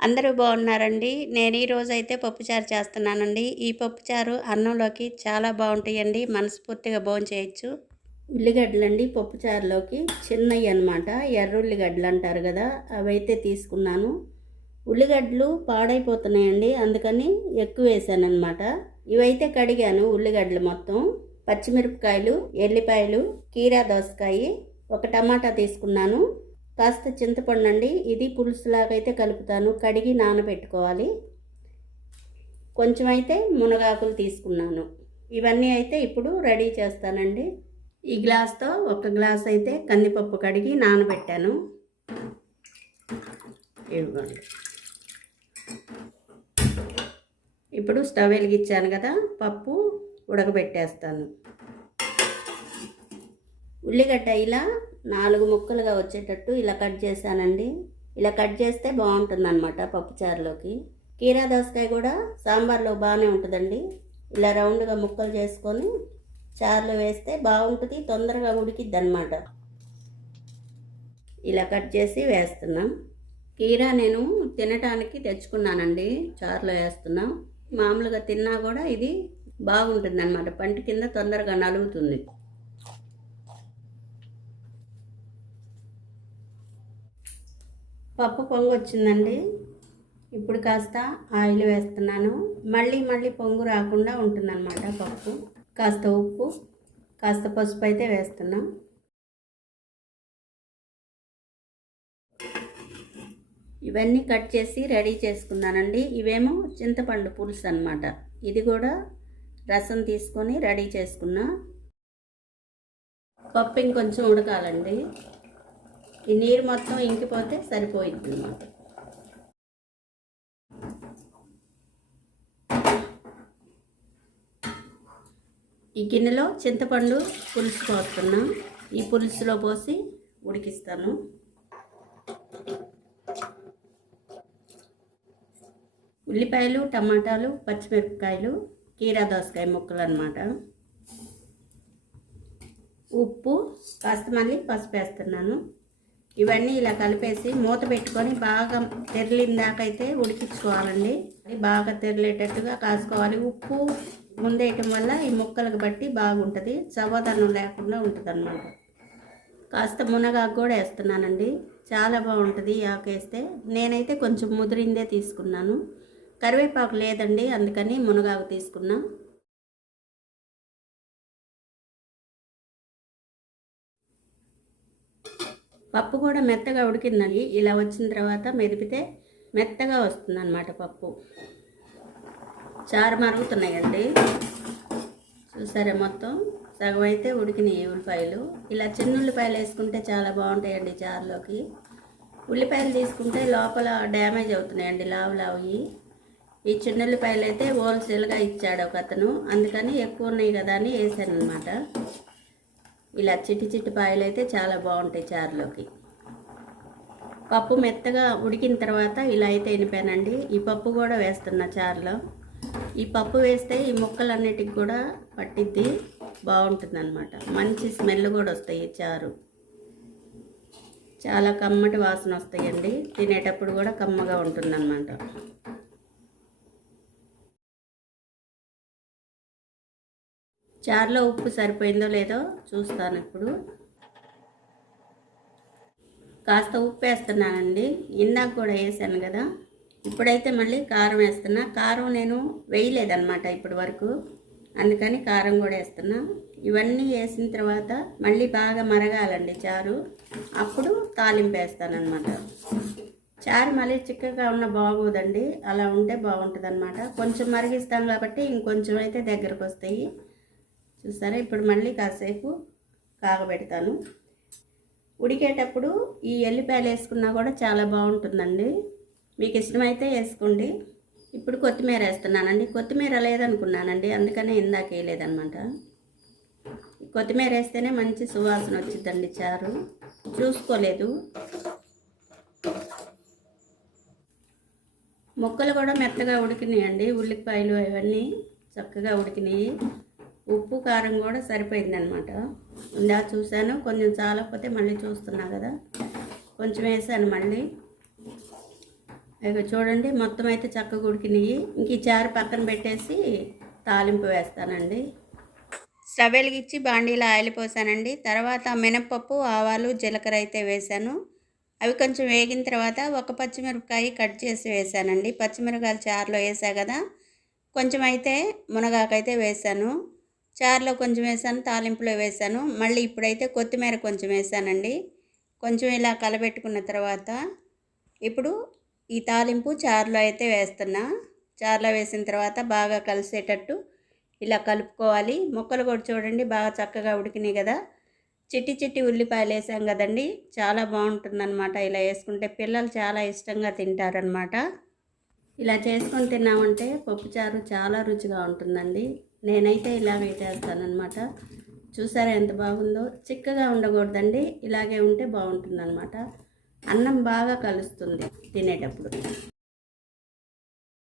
అందరూ బాగున్నారండి. నేను ఈరోజు అయితే పప్పుచారు చేస్తున్నానండి. ఈ పప్పుచారు అన్నంలోకి చాలా బాగుంటాయండి. మనస్ఫూర్తిగా భోజనం చేయొచ్చు. ఉల్లిగడ్డలండి పప్పుచారులోకి చిన్నవి అనమాట ఎర్రుల్లిగడ్డలు అంటారు కదా అవైతే తీసుకున్నాను. ఉల్లిగడ్డలు పాడైపోతున్నాయండి. అందుకని ఎక్కువ వేసాను అనమాట ఇవైతే కడిగాను ఉల్లిగడ్డలు మొత్తం. పచ్చిమిరపకాయలు ఎల్లిపాయలు కీరా దోసకాయ ఒక టమాటా తీసుకున్నాను. కాస్త చింతపండు అండి ఇది పులుసులాగా అయితే కలుపుతాను. కడిగి నానబెట్టుకోవాలి. కొంచెం అయితే మునగాకులు తీసుకున్నాను. ఇవన్నీ అయితే ఇప్పుడు రెడీ చేస్తానండి. ఈ గ్లాస్తో ఒక గ్లాస్ అయితే కందిపప్పు కడిగి నానబెట్టాను. ఇవ్వండి ఇప్పుడు స్టవ్ వెలిగించాను కదా. పప్పు ఉడకబెట్టేస్తాను. ఉల్లిగడ్డ ఇలా నాలుగు ముక్కలుగా వచ్చేటట్టు ఇలా కట్ చేశానండి. ఇలా కట్ చేస్తే బాగుంటుంది అనమాట పప్పుచారులోకి కీరా దోసకాయ కూడా సాంబార్లో బాగానే ఉంటుందండి. ఇలా రౌండ్గా ముక్కలు చేసుకొని చారులో వేస్తే బాగుంటుంది తొందరగా ఉడికిద్ది అనమాట ఇలా కట్ చేసి వేస్తున్నాం. కీరా నేను తినటానికి తెచ్చుకున్నానండి చారులో వేస్తున్నాం. మామూలుగా తిన్నా కూడా ఇది బాగుంటుంది అనమాట పంటి కింద తొందరగా నలుగుతుంది. పప్పు పొంగు వచ్చిందండి. ఇప్పుడు కాస్త ఆయిల్ వేస్తున్నాను. మళ్ళీ మళ్ళీ పొంగు రాకుండా ఉంటుందన్నమాట పప్పు. కాస్త ఉప్పు కాస్త పసుపు అయితే వేస్తున్నాం. ఇవన్నీ కట్ చేసి రెడీ చేసుకున్నానండి. ఇవేమో చింతపండు పులుసు అనమాట ఇది కూడా రసం తీసుకొని రెడీ చేసుకున్నా. పప్పు ఇంకొంచెం ఉడకాలండి. ఈ నీరు మొత్తం ఇంకిపోతే సరిపోయింది అన్నమాట. ఈ గిన్నెలో చింతపండు పులుసు కోస్తున్నాం ఈ పులుసులో పోసి ఉడికిస్తాను. ఉల్లిపాయలు టమాటాలు పచ్చిమిరపకాయలు కీరా దోసకాయ ముక్కలు అనమాట ఉప్పు కాస్త మళ్ళీ పసుపు వేస్తున్నాను. ఇవన్నీ ఇలా కలిపేసి మూత పెట్టుకొని బాగా తెరలిందాకైతే ఉడికించుకోవాలండి. బాగా తెరలేటట్టుగా కాసుకోవాలి. ఉప్పు ముందేయటం వల్ల ఈ ముక్కలకు బట్టి బాగుంటుంది. చవదనం లేకుండా ఉంటుంది అనమాట కాస్త మునగాకు కూడా వేస్తున్నానండి. చాలా బాగుంటుంది ఆకు వేస్తే. నేనైతే కొంచెం ముదిరిందే తీసుకున్నాను. కరివేపాకు లేదండి అందుకని మునగాకు తీసుకున్నా. పప్పు కూడా మెత్తగా ఉడికిందండి. ఇలా వచ్చిన తర్వాత మెదిపితే మెత్తగా వస్తుందన్నమాట పప్పు. చారు మరుగుతున్నాయండి చూసారా మొత్తం? సగం అయితే ఉడికినాయి ఉల్లిపాయలు. ఇలా చిన్న ఉల్లిపాయలు వేసుకుంటే చాలా బాగుంటాయండి చారులోకి. ఉల్లిపాయలు తీసుకుంటే లోపల డ్యామేజ్ అవుతున్నాయండి లావు లావు ఈ చిన్న ఉల్లిపాయలు అయితే హోల్సేల్గా ఇచ్చాడు ఒక అతను అందుకని ఎక్కువ ఉన్నాయి కదా అని వేసాను అనమాట ఇలా చిట్టి చిట్టి పాయలు అయితే చాలా బాగుంటాయి చారులోకి. పప్పు మెత్తగా ఉడికిన తర్వాత ఇలా అయితే వినిపానండి ఈ పప్పు కూడా వేస్తున్నా చారులో. ఈ పప్పు వేస్తే ఈ ముక్కలన్నిటికి కూడా పట్టిద్ది బాగుంటుందన్నమాట. మంచి స్మెల్ కూడా వస్తాయి చారు. చాలా కమ్మటి వాసన వస్తాయండి. తినేటప్పుడు కూడా కమ్మగా ఉంటుందన్నమాట. చారులో ఉప్పు సరిపోయిందో లేదో చూస్తాను ఇప్పుడు. కాస్త ఉప్పు వేస్తున్నానండి. ఇందాక కూడా వేసాను కదా. ఇప్పుడైతే మళ్ళీ కారం వేస్తున్నా. కారం నేను వేయలేదన్నమాట ఇప్పటి వరకు. అందుకని కారం కూడా వేస్తున్నా. ఇవన్నీ వేసిన తర్వాత మళ్ళీ బాగా మరగాలండి చారు. అప్పుడు తాలింపు వేస్తానమాట చారు మళ్ళీ చిక్కగా ఉన్న బాగోదండి. అలా ఉంటే బాగుంటుంది కొంచెం మరిగిస్తాం కాబట్టి ఇంకొంచెం అయితే దగ్గరకు వస్తాయి చూసారా ఇప్పుడు మళ్ళీ కాసేపు కాగబెడతాను. ఉడికేటప్పుడు ఈ ఎల్లిపాయలు వేసుకున్నా కూడా చాలా బాగుంటుందండి. మీకు ఇష్టమైతే వేసుకోండి. ఇప్పుడు కొత్తిమీర వేస్తున్నానండి. కొత్తిమీర లేదనుకున్నానండి. అందుకనే ఇందాక వేయలేదనమాట కొత్తిమీర వేస్తేనే మంచి సువాసన వచ్చిందండి చారు. చూసుకోలేదు. ముక్కలు కూడా మెత్తగా ఉడికినాయండి. ఉల్లిపాయలు అవన్నీ చక్కగా ఉడికినాయి. ఉప్పు కారం కూడా సరిపోయిందనమాట. ఇందా చూశాను కొంచెం చాలకపోతే మళ్ళీ చూస్తున్నా కదా. కొంచెం వేసాను మళ్ళీ. ఇక చూడండి మొత్తం అయితే చక్కగా ఉడికినాయి. ఇంక ఈ చారు పక్కన పెట్టేసి తాలింపు వేస్తానండి. స్టవ్ వెలిగించి బాండీలో ఆయిల్ పోసానండి. తర్వాత మినప్పప్పు ఆవాలు జీలకర్ర అయితే వేసాను. అవి కొంచెం వేగిన తర్వాత ఒక పచ్చిమిరపకాయ కట్ చేసి వేసానండి. పచ్చిమిరపకాయలు చారులో వేసా కదా. కొంచెం అయితే మునగాకైతే వేసాను. చారులో కొంచెం వేసాను తాలింపులో వేసాను. మళ్ళీ ఇప్పుడైతే కొత్తిమీర కొంచెం వేసానండి. కొంచెం ఇలా కలబెట్టుకున్న తర్వాత ఇప్పుడు ఈ తాలింపు చారులో అయితే వేస్తున్నా. చారులో వేసిన తర్వాత బాగా కలిసేటట్టు ఇలా కలుపుకోవాలి. ముక్కలు కూడా చూడండి బాగా చక్కగా ఉడికినాయి కదా. చిట్టి చిట్టి ఉల్లిపాయలు వేసాం కదండి. చాలా బాగుంటుందన్నమాట. ఇలా వేసుకుంటే పిల్లలు చాలా ఇష్టంగా తింటారనమాట ఇలా చేసుకొని తిన్నామంటే పప్పుచారు చాలా రుచిగా ఉంటుందండి. నేనైతే ఇలా చేస్తానన్నమాట చూసారా ఎంత బాగుందో? చిక్కగా ఉండకూడదండి. ఇలాగే ఉంటే బాగుంటుందన్నమాట. అన్నం బాగా కలుస్తుంది తినేటప్పుడు.